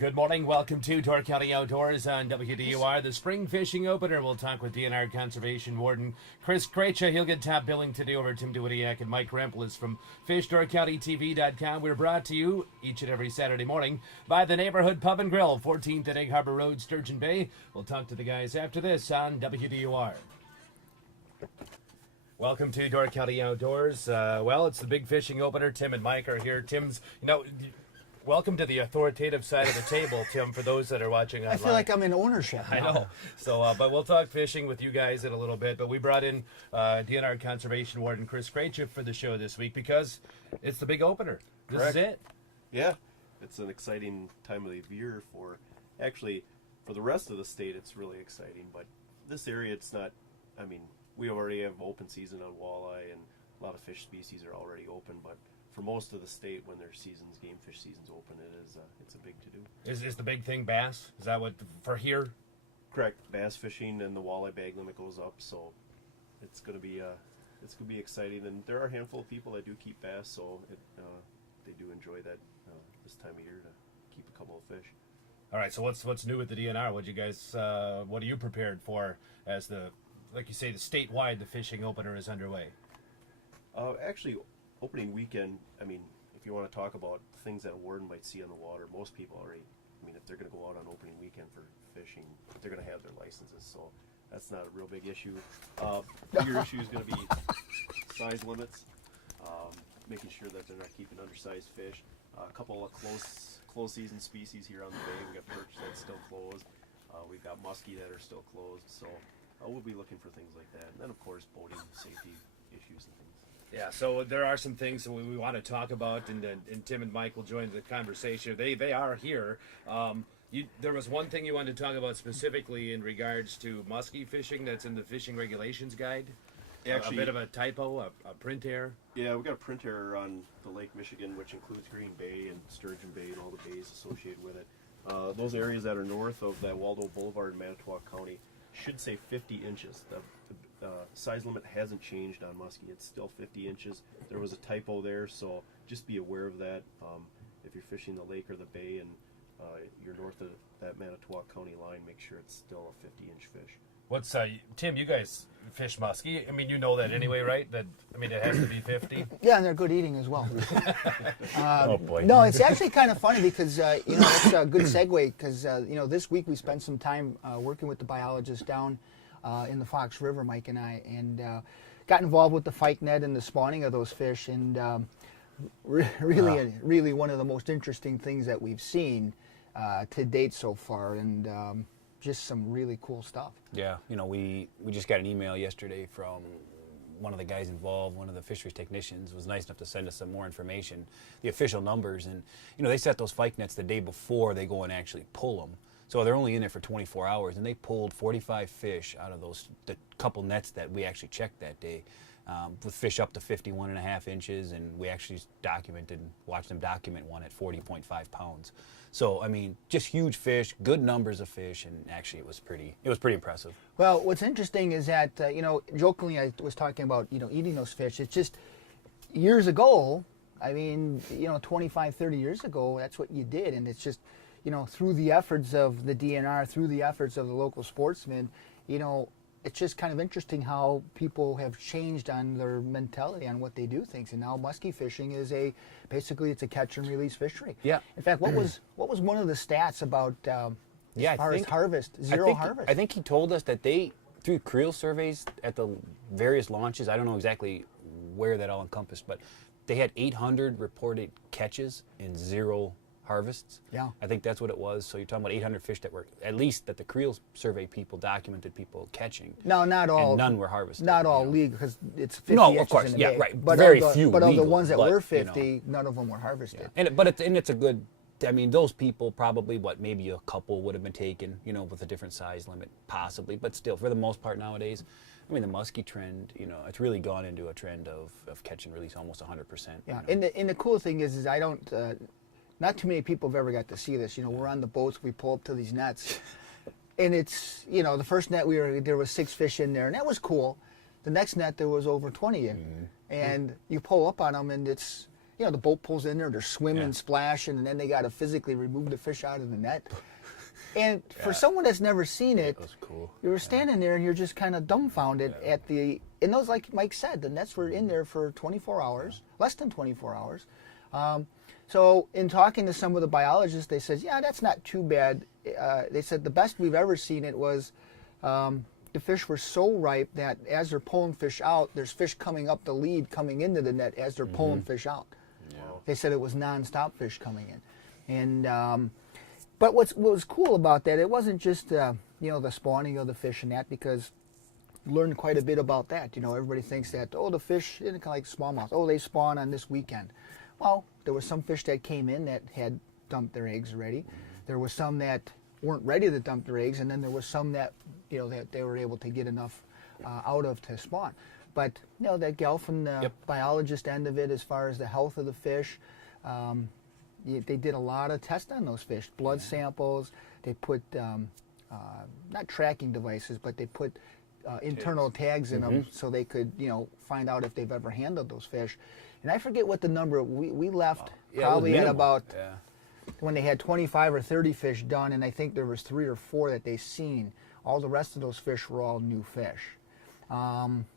Good morning. Welcome to Door County Outdoors on WDOR. The spring fishing opener. We'll talk with DNR Conservation Warden Kratcha. He'll get top billing today over Tim Dewittiak and Mike Remplis from FishDoorCountyTV.com. We're brought to you each and every Saturday morning by the Neighborhood Pub and Grill, 14th at Egg Harbor Road, Sturgeon Bay. We'll talk to the guys after this on WDOR. Welcome to Door County Outdoors. Well, it's the big fishing opener. Tim and Mike are here. Tim's, welcome to the authoritative side of the table, Tim, for those that are watching online. I feel like I'm in ownership now. I know. So, but we'll talk fishing with you guys in a little bit. But we brought in DNR Conservation Warden Kratcha for the show this week because it's the big opener. This is it. Yeah. It's an exciting time of the year for the rest of the state, it's really exciting. But this area, it's not, we already have open season on walleye and a lot of fish species are already open, but for most of the state, when their game fish season's open, it's a big to-do. Is the big thing bass? Is that what, for here? Correct. Bass fishing and the walleye bag limit goes up, so it's going to be exciting. And there are a handful of people that do keep bass, so they do enjoy that this time of year to keep a couple of fish. All right. So what's new with the DNR? What are you prepared for as like you say, the statewide the fishing opener is underway? Opening weekend, if you want to talk about things that a warden might see on the water, most people already, if they're going to go out on opening weekend for fishing, they're going to have their licenses, so that's not a real big issue. Bigger issue is going to be size limits, making sure that they're not keeping undersized fish. A couple of closed season species here on the bay. We've got perch that's still closed. We've got muskie that are still closed, so we'll be looking for things like that. And then, of course, boating safety issues and things. Yeah, so there are some things that we want to talk about, and Tim and Mike will join the conversation. They are here. There was one thing you wanted to talk about specifically in regards to muskie fishing that's in the fishing regulations guide. Actually, a bit of a typo, a print error. Yeah, we got a print error on the Lake Michigan, which includes Green Bay and Sturgeon Bay and all the bays associated with it. Those areas that are north of that Waldo Boulevard in Manitowoc County should say 50 inches. The size limit hasn't changed on muskie. It's still 50 inches. There was a typo there, so just be aware of that. If you're fishing the lake or the bay and you're north of that Manitowoc County line, make sure it's still a 50-inch fish. What's Tim? You guys fish muskie. You know that anyway, right? That it has to be 50. Yeah, and they're good eating as well. Oh boy. No, it's actually kind of funny because it's a good segue because this week we spent some time working with the biologists down in the Fox River, Mike and I, and got involved with the fyke net and the spawning of those fish, and really one of the most interesting things that we've seen to date so far, and just some really cool stuff. Yeah, we just got an email yesterday from one of the guys involved, one of the fisheries technicians, was nice enough to send us some more information, the official numbers, and they set those fyke nets the day before they go and actually pull them. So they're only in there for 24 hours, and they pulled 45 fish out of the couple nets that we actually checked that day, with fish up to 51.5 inches, and we actually watched them document one at 40.5 pounds. So just huge fish, good numbers of fish, and actually it was pretty impressive. Well, what's interesting is that jokingly I was talking about eating those fish. It's just years ago, 25, 30 years ago, that's what you did, and it's just through the efforts of the DNR, through the efforts of the local sportsmen, it's just kind of interesting how people have changed on their mentality on what they do things. And now muskie fishing is basically it's a catch and release fishery. Yeah. In fact, what was one of the stats about as far as harvest, harvest? I think he told us that they, through creel surveys at the various launches, I don't know exactly where that all encompassed, but they had 800 reported catches and 0 harvests. Yeah. I think that's what it was. So you're talking about 800 fish that were, at least that the creel survey people documented people catching. No, not all. And none were harvested. Not all legal, because it's 50 no, inches of course, in the yeah, bay. right. But Very of few But legal, of the ones that but, were 50, none of them were harvested. Yeah. And it's a good, those people probably, maybe a couple would have been taken, with a different size limit, possibly. But still, for the most part nowadays, the muskie trend, it's really gone into a trend of catch and release almost 100%. Yeah, and the cool thing is I don't, not too many people have ever got to see this. We're on the boats, we pull up to these nets, and it's, the first net there was 6 fish in there, and that was cool. The next net there was over 20 in, and you pull up on them, and it's, you know, the boat pulls in there, they're swimming, Yeah. splashing, and then they got to physically remove the fish out of the net. And for someone that's never seen it, That was cool. you were standing there and you're just kind of dumbfounded at the, and those, like Mike said, the nets were in there for 24 hours, less than 24 hours. So in talking to some of the biologists, they said, yeah, that's not too bad. They said the best we've ever seen it was the fish were so ripe that as they're pulling fish out, there's fish coming up the lead, coming into the net as they're pulling fish out. They said it was nonstop fish coming in. And but what was cool about that, it wasn't just you know, the spawning of the fish and that, because learned quite a bit about that. You know, everybody thinks that, oh, the fish, kind of like smallmouth, oh, they spawn on this weekend. Well, there was some fish that came in that had dumped their eggs already. There was some that weren't ready to dump their eggs, and then there was some that, you know, that they were able to get enough out of to spawn. But, you know, that gal from the biologist end of it, as far as the health of the fish, they did a lot of tests on those fish, blood samples. They put not tracking devices, but they put internal tags in them so they could, you know, find out if they've ever handled those fish. And I forget what the number. We left probably at about when they had 25 or 30 fish done, and I think there was 3 or 4 that they seen. All the rest of those fish were all new fish,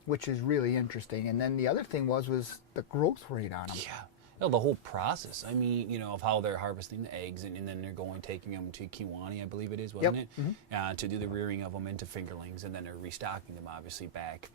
which is really interesting. And then the other thing was the growth rate on them. Yeah. You know, the whole process, I mean, you know, of how they're harvesting the eggs, and then they're taking them to Kiwani, I believe it is, wasn't it? To do the rearing of them into fingerlings, and then they're restocking them, obviously, back.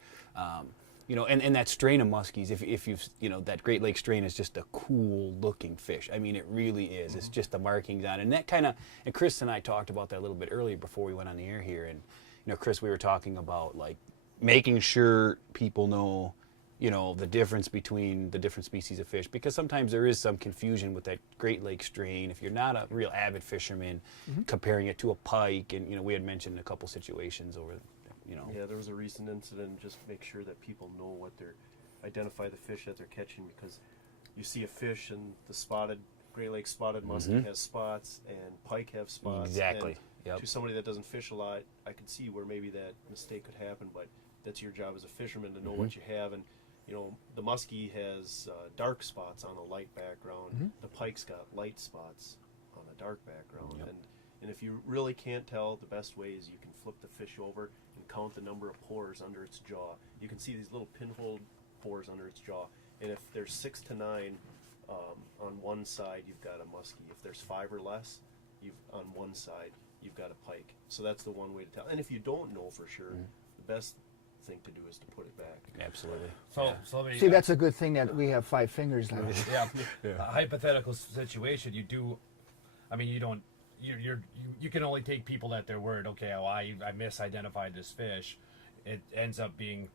You know, and that strain of muskies, if you've, you know, that Great Lakes strain is just a cool looking fish. I mean, it really is. It's just the markings on it. And that kind of, and Chris and I talked about that a little bit earlier before we went on the air here. And, you know, Chris, we were talking about, like, making sure people know, you know, the difference between the different species of fish, because sometimes there is some confusion with that Great Lakes strain. If you're not a real avid fisherman, comparing it to a pike, and, you know, we had mentioned a couple situations over, you know. Yeah, there was a recent incident. Just make sure that people know what they're, identify the fish that they're catching, because you see a fish and the spotted, Great Lakes spotted muskie has spots and pike have spots. Exactly. And to somebody that doesn't fish a lot, I could see where maybe that mistake could happen, but that's your job as a fisherman to know what you have. And, you know, the muskie has dark spots on a light background. The pike's got light spots on a dark background. And if you really can't tell, the best way is you can flip the fish over and count the number of pores under its jaw. You can see these little pinhole pores under its jaw. And if there's 6 to 9 on one side, you've got a muskie. If there's 5 or less, on one side, you've got a pike. So that's the one way to tell. And if you don't know for sure, the best thing to do is to put it back. Absolutely. So See, that's a good thing that we have 5 fingers now. A hypothetical situation, you do, I mean, you don't, you can only take people at their word. Okay, well, I misidentified this fish. It ends up being,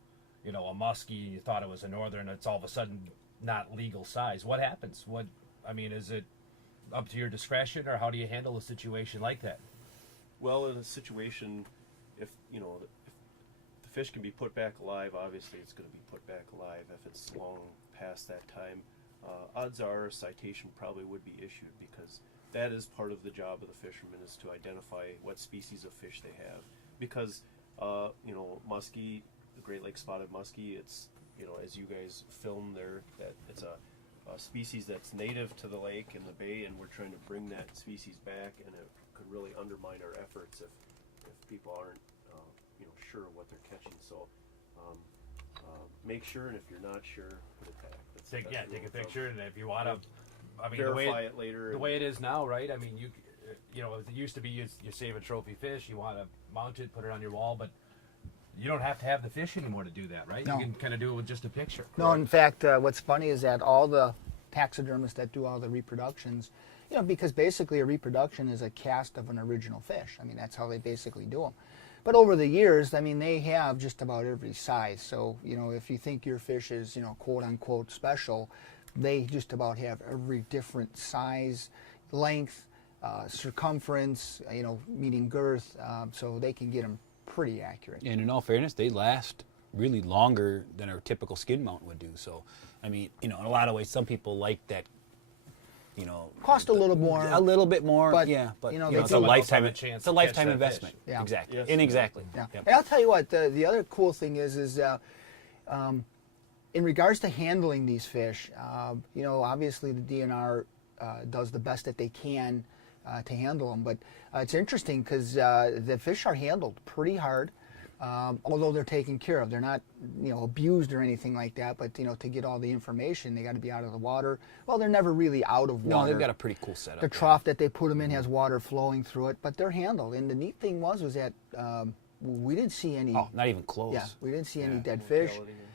you know, a muskie. You thought it was a northern. It's all of a sudden not legal size. What happens? I mean, is it up to your discretion, or how do you handle a situation like that? Well, in a situation, if you know, if the fish can be put back alive, obviously it's going to be put back alive. If it's long past that time, odds are a citation probably would be issued, because that is part of the job of the fisherman, is to identify what species of fish they have. Because, you know, muskie, the Great Lakes spotted muskie, it's, you know, as you guys film there, that it's a species that's native to the lake and the bay, and we're trying to bring that species back, and it could really undermine our efforts if people aren't, you know, sure of what they're catching. So make sure, and if you're not sure, put it back. Take a picture, and if you want to, I mean, verify it later. The way it is now, right? I mean, you know, it used to be you save a trophy fish, you want to mount it, put it on your wall, but you don't have to have the fish anymore to do that, right? No. You can kind of do it with just a picture. No, in fact, what's funny is that all the taxidermists that do all the reproductions, you know, because basically a reproduction is a cast of an original fish. I mean, that's how they basically do them. But over the years, I mean, they have just about every size. So, you know, if you think your fish is, you know, quote unquote special, they just about have every different size, length, circumference, you know, meaning girth, so they can get them pretty accurate. And in all fairness, they last really longer than a typical skin mount would do. So, I mean, you know, in a lot of ways, some people like that, you know, Cost a little more. a little bit more, but, yeah, but you know, you know, they it's a still lifetime. have a chance It's a to lifetime catch that investment. fish. Yeah. Exactly, Yes. and exactly. Yeah. Yep. And I'll tell you what, the other cool thing is in regards to handling these fish, obviously the DNR does the best that they can to handle them. But it's interesting because the fish are handled pretty hard, although they're taken care of. They're not, abused or anything like that. But to get all the information, they got to be out of the water. Well, they're never really out of water. No, they've got a pretty cool setup. The trough that they put them in has water flowing through it, but they're handled. And the neat thing was that we didn't see any. Oh, not even close. Yeah, we didn't see any dead fish.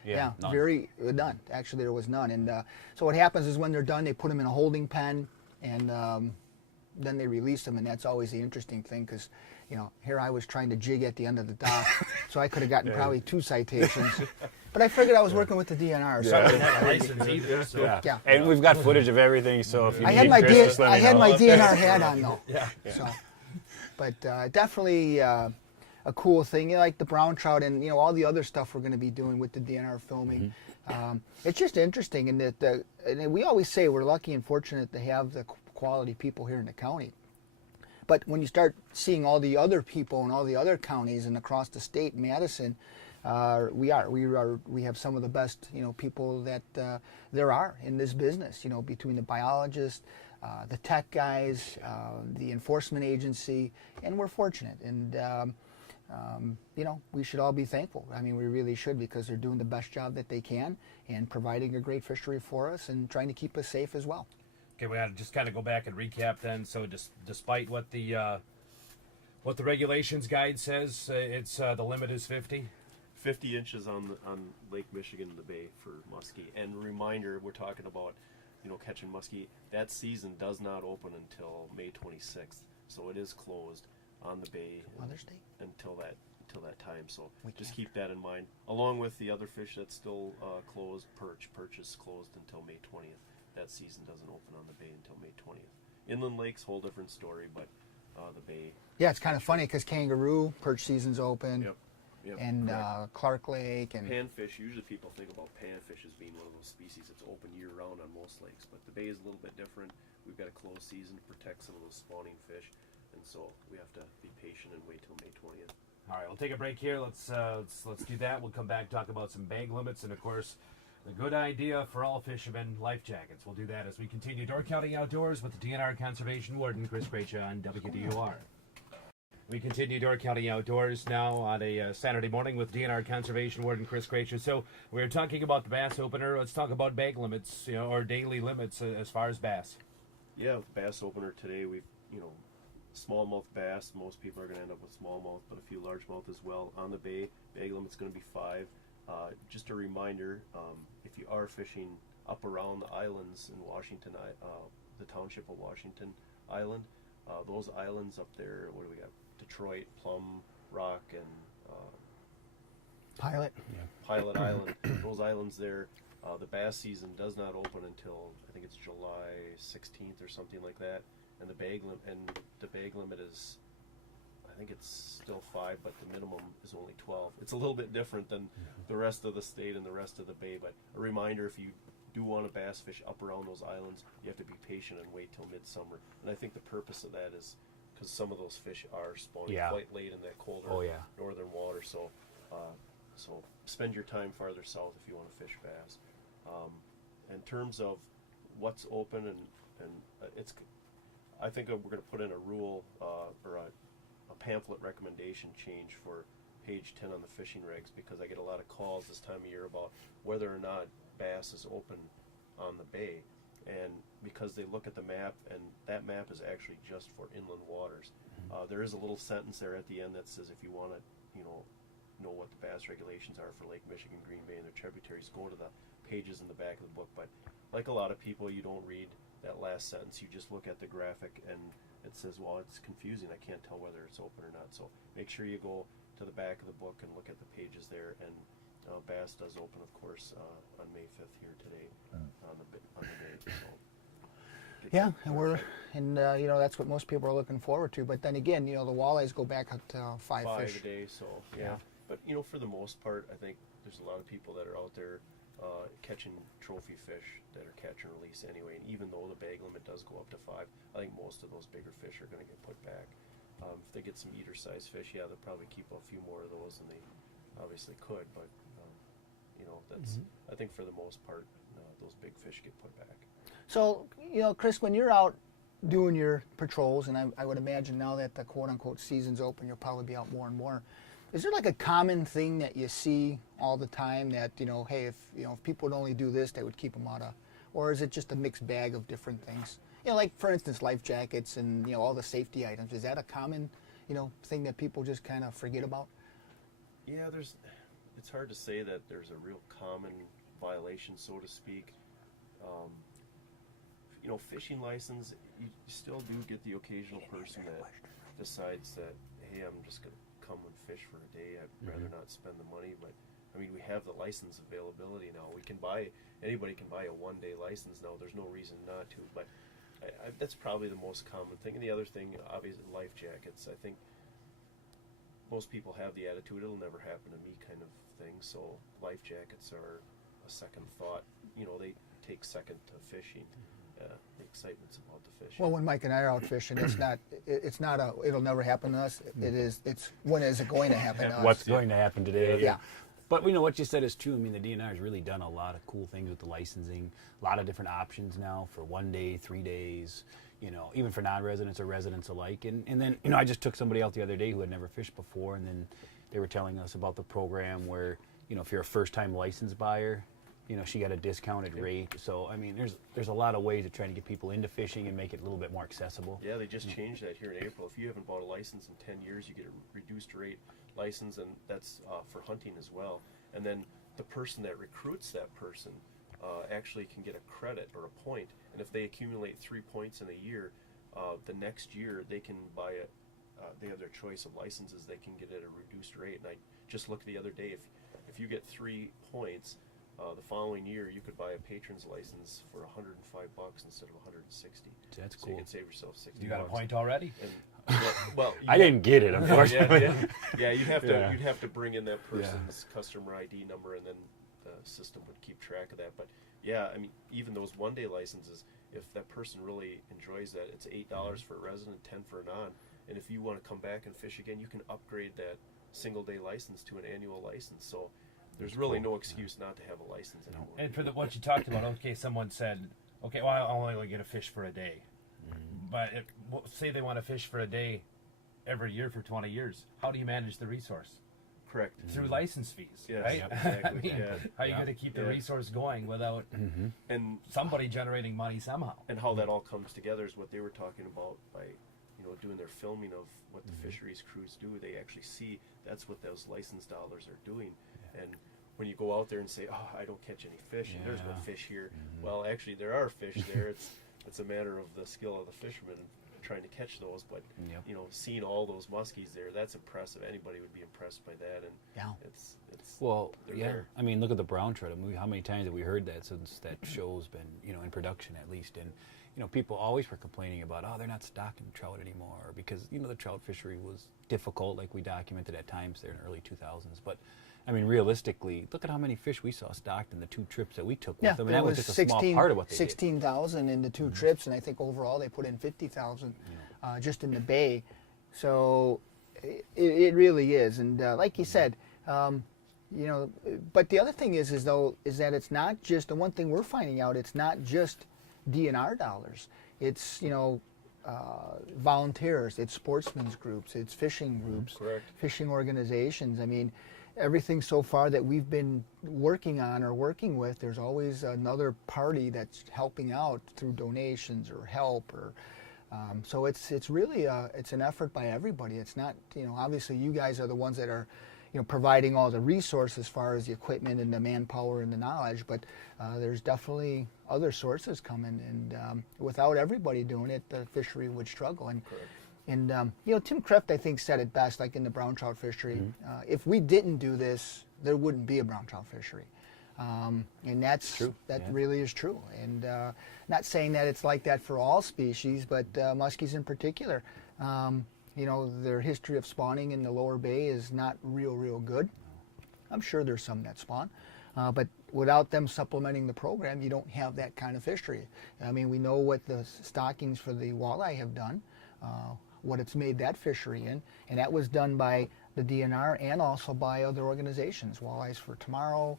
Yeah, none. None. Actually, there was none. And so what happens is when they're done, they put them in a holding pen, and then they release them. And that's always the interesting thing because, here I was trying to jig at the end of the dock, so I could have gotten probably 2 citations. But I figured I was working with the DNR. So I didn't have a license either. So. Yeah. And we've got footage of everything, so if you I need had my Chris, just let me know. DNR hat on though. Yeah. So, but definitely a cool thing. Like the brown trout and all the other stuff we're going to be doing with the DNR filming. It's just interesting, and and we always say we're lucky and fortunate to have the quality people here in the county. But when you start seeing all the other people in all the other counties and across the state, Madison, we have some of the best people that there are in this business. Between the biologists, the tech guys, the enforcement agency, and we're fortunate. And we should all be thankful. I mean, we really should, because they're doing the best job that they can and providing a great fishery for us and trying to keep us safe as well. Okay, we got to just kind of go back and recap then. So, just despite what the regulations guide says, it's the limit is 50. 50 inches on Lake Michigan in the bay for muskie. And reminder, we're talking about catching muskie. That season does not open until May 26th, so it is closed on the bay Mother's Day until that time. So just keep that in mind, along with the other fish that's still closed. Perch is closed until May 20th. That season doesn't open on the bay until May 20th. Inland lakes, whole different story, but the bay. Yeah, it's kind of funny because kangaroo perch season's open. Yep. And Clark Lake and panfish. Usually people think about panfish as being one of those species that's open year round on most lakes, but the bay is a little bit different. We've got a closed season to protect some of those spawning fish, and so we have to be patient and wait till May 20th. All right, we'll take a break here. Let's do that. We'll come back, talk about some bag limits, and of course, the good idea for all fishermen, life jackets. We'll do that as we continue Door County Outdoors with the DNR Conservation Warden, Chris Kratcha on WDOR. We continue Door County Outdoors now on a Saturday morning with DNR Conservation Warden Chris Kratcha. So we were talking about the bass opener. Let's talk about bag limits, or daily limits as far as bass. Yeah, with bass opener today, we've smallmouth bass. Most people are going to end up with smallmouth, but a few largemouth as well on the bay. Bag limit's going to be 5. Just a reminder, if you are fishing up around the islands in Washington, the township of Washington Island, those islands up there, what do we got? Detroit, Plum Rock, and Pilot. Yeah. Pilot Island. Those islands there, the bass season does not open until I think it's July 16th or something like that, and the bag limit is, I think it's still 5, but the minimum is only 12. It's a little bit different than the rest of the state and the rest of the bay, but a reminder, if you do want to bass fish up around those islands, you have to be patient and wait till midsummer. And I think the purpose of that is because some of those fish are spawning quite late in that colder northern water. So so spend your time farther south if you want to fish bass. In terms of what's open, and it's, I think we're going to put in a rule or a pamphlet recommendation change for page 10 on the fishing regs, because I get a lot of calls this time of year about whether or not bass is open on the bay, and because they look at the map, and that map is actually just for inland waters. There is a little sentence there at the end that says if you want to know what the bass regulations are for Lake Michigan, Green Bay, and their tributaries, go to the pages in the back of the book. But like a lot of people, you don't read that last sentence, you just look at the graphic and it says, well, it's confusing, I can't tell whether it's open or not. So make sure you go to the back of the book and look at the pages there. And bass does open, of course, on May 5th here today on the bay. So yeah, and that's what most people are looking forward to. But then again, the walleyes go back up to 5 fish a day. So yeah. But for the most part, I think there's a lot of people that are out there catching trophy fish that are catch and release anyway. And even though the bag limit does go up to 5, I think most of those bigger fish are going to get put back. If they get some eater-sized fish, they'll probably keep a few more of those than they obviously could. But You know, that's I think for the most part, those big fish get put back. So, you know, Chris, when you're out doing your patrols, and I would imagine now that the quote-unquote season's open, you'll probably be out more and more. Is there like a common thing that you see all the time that, you know, hey, if people would only do this, they would keep them out of, or is it just a mixed bag of different things? You know, like for instance, life jackets and, you know, all the safety items. Is that a common, you know, thing that people just kind of forget about? Yeah, it's hard to say that there's a real common violation, so to speak. You know, fishing license, you still do get the occasional person that decides that, hey, I'm just going to come and fish for a day. I'd rather not spend the money. But I mean, we have the license availability now. Anybody can buy a one-day license now. There's no reason not to. But that's probably the most common thing. And the other thing, obviously, life jackets. I think most people have the attitude, it'll never happen to me kind of thing. So life jackets are a second thought. You know, they take second to fishing. The excitement's about the fishing. Well, when Mike and I are out fishing, it's not it'll never happen to us. It's when is it going to happen to us? What's going to happen today? Yeah. But you know what you said is true. I mean, the DNR has really done a lot of cool things with the licensing. A lot of different options now for 1 day, 3 days. You know, even for non-residents or residents alike. And then, you know, I just took somebody out the other day who had never fished before, and then they were telling us about the program where, you know, if you're a first-time license buyer, you know, she got a discounted rate. So, I mean, there's a lot of ways of trying to get people into fishing and make it a little bit more accessible. Yeah, they just changed that here in April. If you haven't bought a license in 10 years, you get a reduced rate license, and that's for hunting as well. And then the person that recruits that person actually can get a credit or a point. And if they accumulate 3 points in a year, the next year they can buy they have their choice of licenses. They can get it at a reduced rate. And I just looked the other day, if you get 3 points, the following year, you could buy a patron's license for $105 instead of $160. That's so cool. you can save yourself $60. You got a point already? And, well, I didn't get it, unfortunately. yeah, you'd have to bring in that person's customer ID number, and then the system would keep track of that. But yeah, I mean, even those one-day licenses, if that person really enjoys that, it's $8 for a resident, $10 for a non. And if you want to come back and fish again, you can upgrade that single-day license to an annual license. So there's really no excuse not to have a license anymore. And for what you talked about, okay, someone said, okay, well, I'll only get a fish for a day. But say they want to fish for a day every year for 20 years. How do you manage the resource? Correct. Through license fees, Yes, right? yep, exactly. I mean, how are you going to keep the resource going without And somebody generating money somehow? and how that all comes together is what they were talking about by, doing their filming of what the fisheries crews do. They actually see that's what those license dollars are doing. And when you go out there and say, oh, I don't catch any fish, and there's no fish here. Well, actually, there are fish there. It's a matter of the skill of the fisherman trying to catch those. But, seeing all those muskies there, that's impressive. Anybody would be impressed by that. And it's Well, they're yeah. there. I mean, look at the brown trout. I mean, how many times have we heard that since that show's been, in production at least? And, people always were complaining about, oh, they're not stocking trout anymore because, the trout fishery was difficult, like we documented at times there in the early 2000s. But, I mean, realistically, look at how many fish we saw stocked in the 2 trips that we took with them. And that was just a small part of what they did. 16,000 in the 2 trips, and I think overall they put in 50,000 just in the bay. So it really is. And like you said, but the other thing is that it's not just, the one thing we're finding out, it's not just DNR dollars. It's, volunteers, it's sportsmen's groups, it's fishing groups, fishing organizations. I mean, everything so far that we've been working on or working with, there's always another party that's helping out through donations or help, or so it's really it's an effort by everybody. It's not, obviously you guys are the ones that are providing all the resources as far as the equipment and the manpower and the knowledge, but there's definitely other sources coming, and without everybody doing it, the fishery would struggle. And Tim Kreft, I think, said it best, like in the brown trout fishery. If we didn't do this, there wouldn't be a brown trout fishery. And that's true. That really is true. And not saying that it's like that for all species, but muskies in particular. Their history of spawning in the lower bay is not real good. I'm sure there's some that spawn. But without them supplementing the program, you don't have that kind of fishery. I mean, we know what the stockings for the walleye have done, what it's made that fishery in, and that was done by the DNR and also by other organizations. Walleyes for Tomorrow,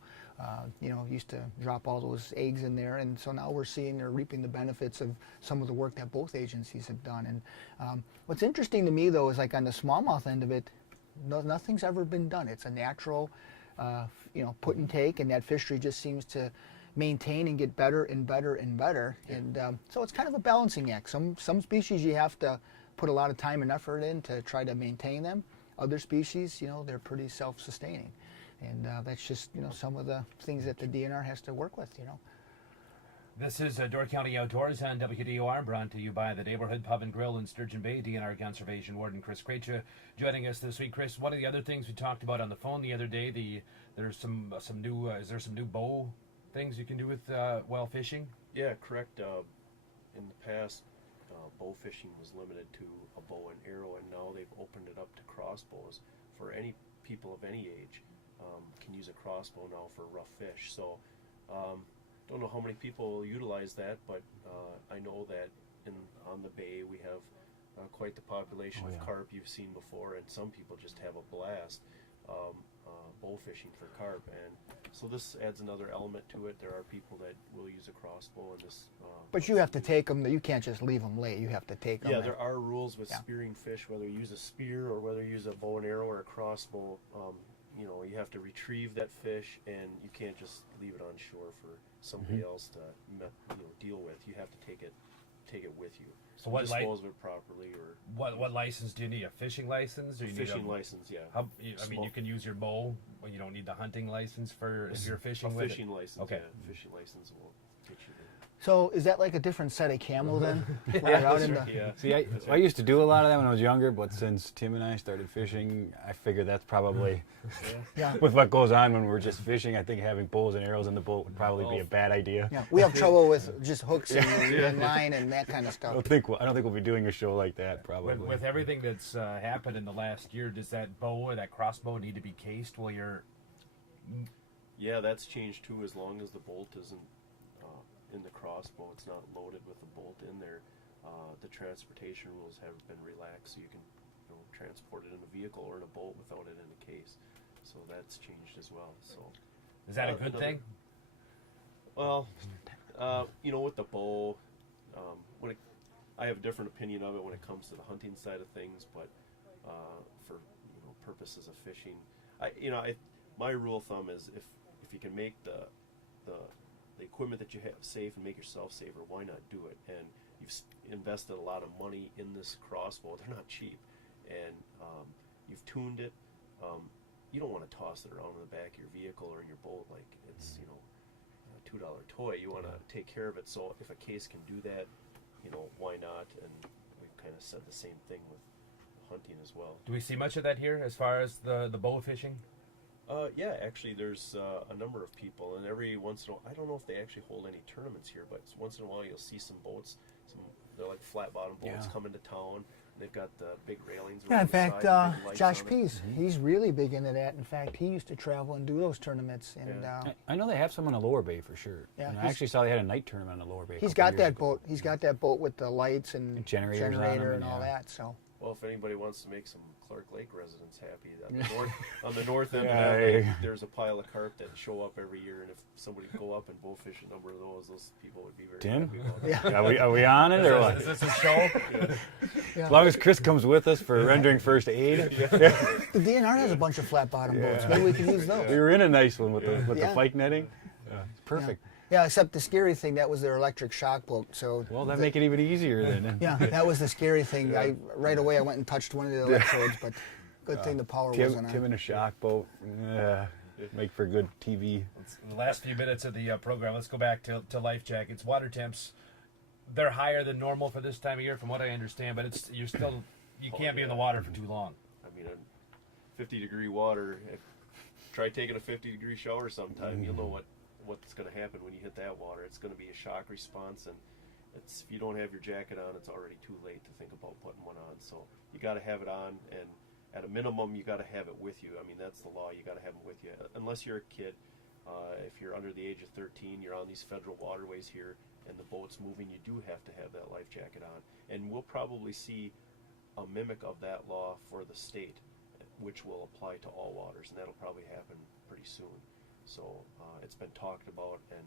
Used to drop all those eggs in there, and so now we're seeing they're reaping the benefits of some of the work that both agencies have done. And what's interesting to me, though, is like on the smallmouth end of it, nothing's ever been done. It's a natural, put and take, and that fishery just seems to maintain and get better and better and better. And so it's kind of a balancing act. Some species you have to put a lot of time and effort in to try to maintain them. Other species, they're pretty self-sustaining. And that's just, some of the things that the DNR has to work with, This is Door County Outdoors on WDOR, brought to you by the Neighborhood Pub and Grill in Sturgeon Bay. DNR Conservation Warden Chris Kratcha joining us this week. Chris, one of the other things we talked about on the phone the other day, there's some new, is there some new bow things you can do with while fishing? Yeah, correct. In the past, bow fishing was limited to a bow and arrow, and now they've opened it up to crossbows for any people of any age. Can use a crossbow now for rough fish. So don't know how many people utilize that, but I know that on the bay we have quite the population of carp you've seen before, and some people just have a blast bow fishing for carp. And so this adds another element to it. There are people that will use a crossbow, and this. But you have to take them. You can't just leave them lay. You have to take them. Yeah, there are rules with spearing fish, whether you use a spear or whether you use a bow and arrow or a crossbow. You have to retrieve that fish, and you can't just leave it on shore for somebody else to deal with. You have to take it with you. So what dispose of it properly, or what license do you need? A fishing license, or you fishing need license? Yeah. you can use your bow, but you don't need the hunting license for if you're fishing. A with fishing it. license. Okay. Yeah, fishing license will get you there. So is that like a different set of camel then? Out in the, Yeah. See, I used to do a lot of that when I was younger, but since Tim and I started fishing, I figured that's probably, with what goes on when we're just fishing, I think having bows and arrows in the boat would probably be a bad idea. Yeah, we have trouble with just hooks and line and that kind of stuff. I don't think we'll be doing a show like that probably. With everything that's happened in the last year, does that bow or that crossbow need to be cased while you're? Yeah, that's changed too. As long as the bolt isn't in the crossbow, it's not loaded with a bolt in there. The transportation rules have been relaxed, so you can transport it in a vehicle or in a boat without it in a case. So that's changed as well. So Is that a good thing? Well, with the bow, I have a different opinion of it when it comes to the hunting side of things, but for purposes of fishing, my rule of thumb is if you can make the equipment that you have safe and make yourself safer, why not do it? And you've invested a lot of money in this crossbow. They're not cheap, and you've tuned it. You don't want to toss it around in the back of your vehicle or in your boat like it's a $2 toy. You want to take care of it. So if a case can do that, why not? And we've kind of said the same thing with hunting as well. Do we see much of that here as far as the bow fishing? Yeah, actually, there's a number of people, and every once in a while, I don't know if they actually hold any tournaments here, but once in a while you'll see some boats. They're like flat bottom boats come into town. They've got the big railings. Yeah, in around the fact, side, big lights Josh on it. Pease, he's really big into that. In fact, he used to travel and do those tournaments. And I know they have some on the lower bay for sure. Yeah, And I actually saw they had a night tournament on the lower bay. he's got that boat. He's got that boat with the lights and Generators on 'em generator and and all that. So. Well, if anybody wants to make some Clark Lake residents happy, on the north end Yeah, of that yeah, lake, yeah. there's a pile of carp that show up every year, and if somebody could go up and bowfish a number of those people would be very Tim? happy about it. Yeah. Are we on it or Is what? this a show? As long as Chris comes with us for rendering first aid. The DNR has a bunch of flat bottom boats. Maybe we can use We those. were in a nice one with the Yeah. fike netting. Perfect. Yeah, except the scary thing, that was their electric shock boat. So Well, that make it even easier then. yeah, that was the scary thing. Right away I went and touched one of the electrodes, but good thing the power wasn't on. Tim in a shock boat. Make for good TV. In the last few minutes of the program, let's go back to life jackets. Water temps, they're higher than normal for this time of year, from what I understand. But you can't be in the water for too long. I mean, 50-degree water. Try taking a 50-degree shower sometime. You'll know what's going to happen when you hit that water. It's going to be a shock response, and if you don't have your jacket on, it's already too late to think about putting one on. So you got to have it on, and at a minimum, you got to have it with you. I mean, that's the law. You got to have them with you, unless you're a kid. If you're under the age of 13, you're on these federal waterways here, and the boat's moving. You do have to have that life jacket on, and we'll probably see a mimic of that law for the state, which will apply to all waters, and that'll probably happen pretty soon. So it's been talked about, and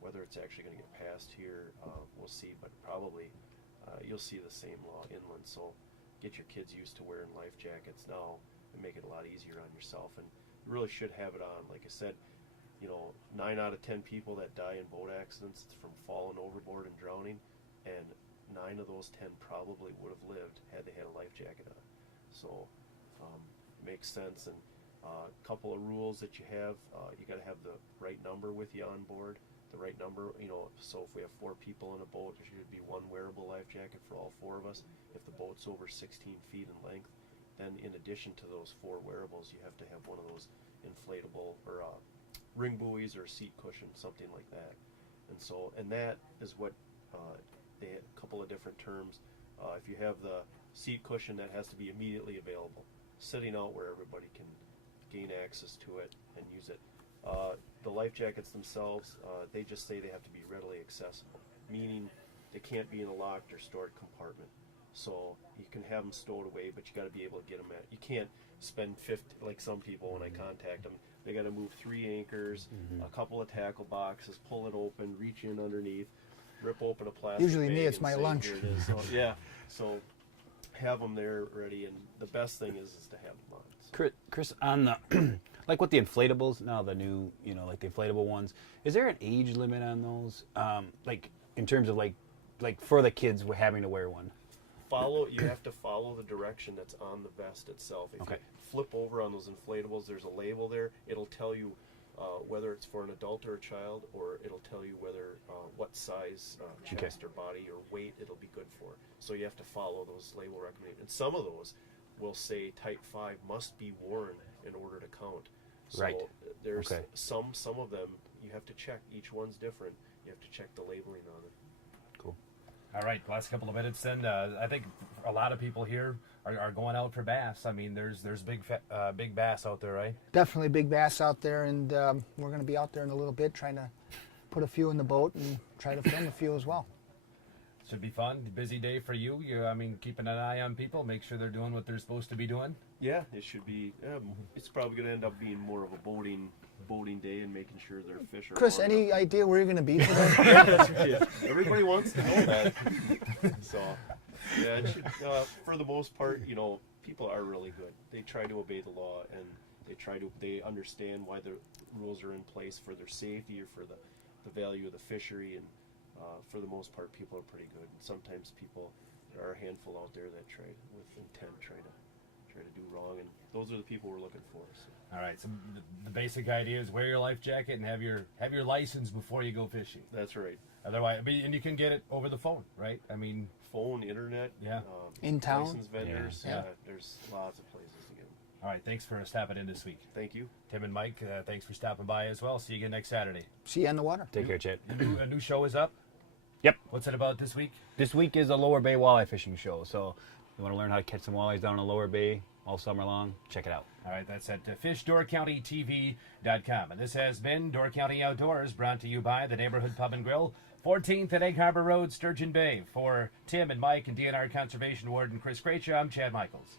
whether it's actually going to get passed here, we'll see. But probably you'll see the same law inland. So get your kids used to wearing life jackets now and make it a lot easier on yourself. And you really should have it on. Like I said, 9 out of 10 people that die in boat accidents from falling overboard and drowning, and 9 of those 10 probably would have lived had they had a life jacket on. So it makes sense. And a couple of rules that you have, you got to have the right number with you on board. The right number, so if we have 4 people in a boat, there should be 1 wearable life jacket for all 4 of us. If the boat's over 16 feet in length, then in addition to those 4 wearables, you have to have one of those inflatable or ring buoys or seat cushion, something like that. And that is what they had a couple of different terms. If you have the seat cushion, that has to be immediately available, sitting out where everybody can gain access to it and use it. The life jackets themselves, they just say they have to be readily accessible, meaning they can't be in a locked or stored compartment. So you can have them stowed away, but you got to be able to get them you can't spend 50, like some people when I contact them, they got to move 3 anchors, a couple of tackle boxes, pull it open, reach in underneath, rip open a plastic Usually bag me, it's and my say, lunch. "Here it is." So, yeah, so have them there ready, and the best thing is to have them on. So. Chris, on the like with the inflatables now, the new like the inflatable ones, is there an age limit on those? Like in terms of like for the kids having to wear one. You have to follow the direction that's on the vest itself. If Okay. you flip over on those inflatables, there's a label there. It'll tell you whether it's for an adult or a child, or it'll tell you whether what size chest or body or weight it'll be good for. So you have to follow those label recommendations. And some of those will say type 5 must be worn in order to count. So Right. there's Okay. some of them you have to check. Each one's different. You have to check the labeling on it. Cool. All right, last couple of minutes then. I think a lot of people here are going out for bass. I mean, there's big bass out there, right? Definitely big bass out there, and we're going to be out there in a little bit trying to put a few in the boat and try to film a few as well. Should be fun. Busy day for you. Keeping an eye on people, make sure they're doing what they're supposed to be doing. Yeah, it should be. It's probably going to end up being more of a boating day and making sure their fish are. Chris, warm any up. idea where you're going to be today? Yeah, that's right. Everybody wants to know that. So, yeah, it should, for the most part, people are really good. They try to obey the law, and they understand why the rules are in place for their safety or for the value of the fishery, and for the most part, people are pretty good. And sometimes there are a handful out there that try with intent try to do wrong, and those are the people we're looking for. So. All right. So the basic idea is wear your life jacket and have your license before you go fishing. That's right. Otherwise, and you can get it over the phone, right? I mean, Phone, internet, Yeah. In town? license vendors. Yeah. There's lots of places to get them. all right. Thanks for stopping in this week, Thank you. Tim and Mike. Thanks for stopping by as well. See you again next Saturday. See you on the water. Take care, Chet. A new show is up. Yep. What's it about this week? This week is a Lower Bay walleye fishing show. So you want to learn how to catch some walleyes down in the Lower Bay all summer long? Check it out. All right, that's at fishdorcountytv.com. And this has been Door County Outdoors, brought to you by the Neighborhood Pub and Grill, 14th at Egg Harbor Road, Sturgeon Bay. For Tim and Mike and DNR Conservation Warden Chris Kratcha, I'm Chad Michaels.